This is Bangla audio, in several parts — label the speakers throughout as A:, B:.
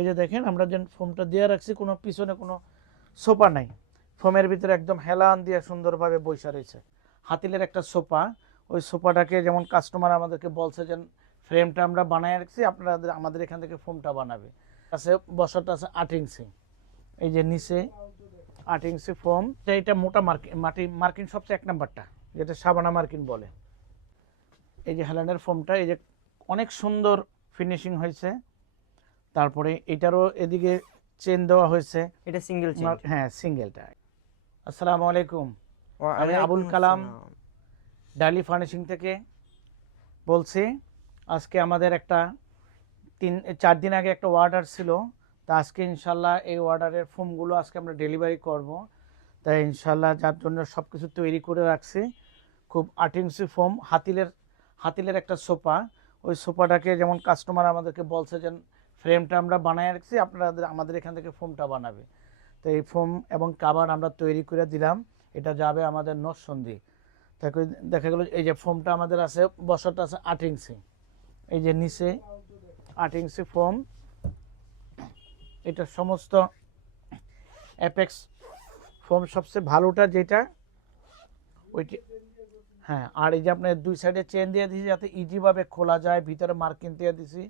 A: এই যে দেখেন, আমরা যে ফোমটা দিয়ে রাখছি, কোনো পিছনে কোনো সোফা নাই। ফোমের ভিতরে একদম হেলান দিয়ে সুন্দরভাবে বৈশা রয়েছে। হাতিলের একটা সোফা, ওই সোফাটাকে যেমন কাস্টমার আমাদেরকে বলছে যে, ফ্রেমটা আমরা বানায় রাখছি আপনারা আমাদের এখান থেকে ফোমটা বানাবে। আছে, বসাটা আছে আট ইঞ্চি। এই যে নিচে আট ইঞ্চি ফোম। এটা মোটা মার্কিন মাটি, মার্কিন সবচেয়ে এক নাম্বারটা, যেটা সাবানা মার্কিন বলে। এই যে হেলানের ফোমটা, এই যে অনেক সুন্দর ফিনিশিং হয়েছে। তারপরে এটারও এদিকে চেন দেওয়া হয়েছে।
B: এটা সিঙ্গেল চেন
A: হ্যাঁ সিঙ্গেলটা আসসালামু আলাইকুম। আমি আবুল কালাম। ডালি ফার্নিশিং থেকে বলছি আজকে আমাদের একটা তিন চার দিন আগে একটা অর্ডার ছিল। তা আজকে ইনশাল্লাহ এই অর্ডারের ফোমগুলো আজকে আমরা ডেলিভারি করব। তাই ইনশাল্লাহ যার জন্য সব কিছু তৈরি করে রাখছি। খুব আট ইঞ্চি ফোম হাতিলের হাতিলের একটা সোফা। ওই সোফাটাকে যেমন কাস্টমার আমাদেরকে বলছে যে ফ্রেমটা আমরা বানায় রাখছি আপনারা আমাদের এখান থেকে ফোমটা বানাবে। তো এই ফোম এবং কাবার আমরা তৈরি করে দিলাম, এটা যাবে আমাদের নরসন্ধি তাকে দেখা গেল এই যে ফোমটা আমাদের আছে, বসাটা আছে আট ইঞ্চি। এই যে নিচে আট ইঞ্চি ফোম, এটা সমস্ত অ্যাপেক্স ফোম সবচেয়ে ভালোটা যেটা, ওইটি হ্যাঁ আর এই যে আপনার দুই সাইডে চেন দিয়ে দিয়েছি যাতে ইজিভাবে খোলা যায়, ভিতরে মার্কিং দিয়ে দিছি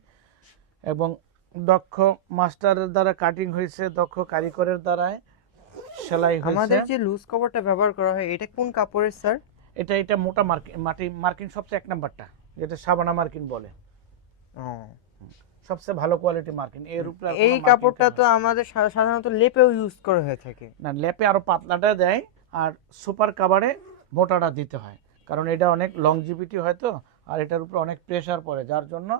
A: এবং দক্ষ মাস্টারের দ্বারা কাটিং হয়েছে দক্ষ কারিগরের দ্বারায় সেলাই হয়েছে।
B: আমাদের যে লুজ কভারটা ব্যবহার করা হয় এটা কোন কাপড়ের স্যার
A: এটা এটা মোটা মার্কিন মাটি মার্কিন সবচেয়ে এক নাম্বারটা যেটা সাবানা মার্কিন বলে। সবচেয়ে ভালো কোয়ালিটি মার্কিন এর উপরে
B: এই কাপড়টা তো আমাদের সাধারণত লেপেও ইউজ করা হয়ে থাকে।
A: না লেপে আরও পাতলাটা দেয় আর সুপার কাভারে মোটাটা দিতে হয় কারণ এটা অনেক লংজিভিটি হয় তো আর এটার উপরে অনেক প্রেশার পড়ে যার জন্য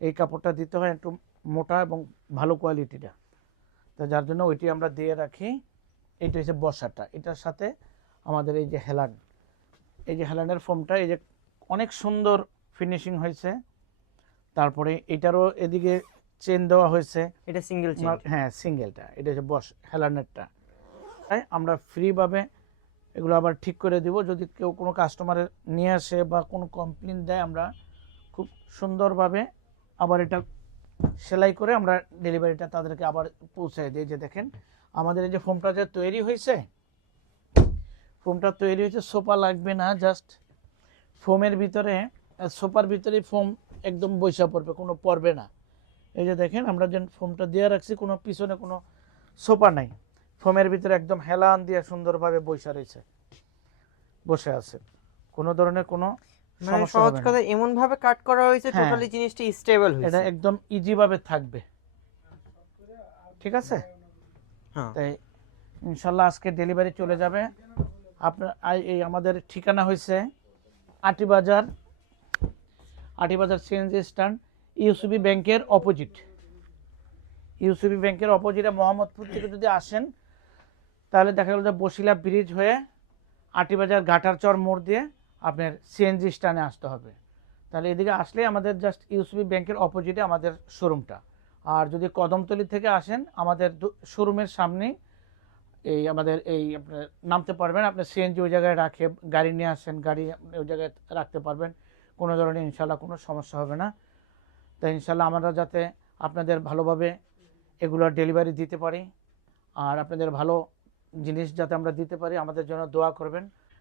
A: এই কাপড়টা দিতে হয় একটু মোটা এবং ভালো কোয়ালিটিটা। তো যার জন্য ওইটি আমরা দিয়ে রাখি। এইটা হচ্ছে বসাটা। এটার সাথে আমাদের এই যে হেলান এই যে হেলানের ফোমটা এই যে অনেক সুন্দর ফিনিশিং হয়েছে। তারপরে এটারও এদিকে চেন দেওয়া হয়েছে।
B: এটা সিঙ্গেল
A: হ্যাঁ সিঙ্গেলটা এটা হচ্ছে বস হেলানেরটা। তাই আমরা ফ্রিভাবে এগুলো আবার ঠিক করে দিব। যদি কেউ কোনো কাস্টমারের নিয়ে আসে বা কোনো কমপ্লেন দেয় আমরা খুব সুন্দরভাবে আবার এটা সেলাই করে আমরা ডেলিভারিটা তাদেরকে আবার পৌঁছায় দিই। যে দেখেন, আমাদের এই যে ফোমটা যে তৈরি হয়েছে, ফোমটা তৈরি হয়েছে, সোফা লাগবে না জাস্ট ফোমের ভিতরে সোফার ভিতরে ফোম একদম বৈশা পড়বে, কোনো পড়বে না। এই যে দেখেন, আমরা যে ফোমটা দিয়ে রাখছি, কোনো পিছনে কোনো সোফা নাই। ফোমের ভিতরে একদম হেলান দিয়ে সুন্দরভাবে বৈশা রয়েছে, বসে আছে। কোনো ধরনের কোনো
B: মানে সহজ কথা এমন ভাবে কাট করা হয়েছে
A: হ্যাঁ।
B: টোটালি জিনিসটা স্টেবল
A: এটা একদম ইজি ভাবে থাকবে। ঠিক আছে?
B: হ্যাঁ।
A: তাই ইনশাআল্লাহ আজকে ডেলিভারি চলে যাবে। আপনার এই আমাদের ঠিকানা হয়েছে Atibazar Atibazar CNG stand UCB ব্যাংকের অপোজিট ইউসিবি ব্যাংকের অপোজিটে মোহাম্মদপুর থেকে যদি আসেন তাহলে দেখা গেল যে বসিলা ব্রিজ হয়ে আটিবাজার ঘাটারচর মোড় দিয়ে আপনার সিএনজি স্ট্যান্ডে আসতে হবে। তাহলে এদিকে আসলে আমাদের জাস্ট ইউসিবি ব্যাংকের অপোজিটে আমাদের শোরুমটা আর যদি কদমতলি থেকে আসেন, আমাদের শোরুমের সামনেই এই আমাদের এই আপনার নামতে পারবেন। আপনার সিএনজি ওই জায়গায় রাখে, গাড়ি নিয়ে আসেন, গাড়ি আপনি ওই জায়গায় রাখতে পারবেন। কোনো ধরনের ইনশাল্লাহ কোনো সমস্যা হবে না। তাই ইনশাল্লাহ আমরা যাতে আপনাদের ভালোভাবে এগুলো ডেলিভারি দিতে পারি। আর আপনাদের ভালো জিনিস যাতে আমরা দিতে পারি, আমাদের জন্য দোয়া করবেন।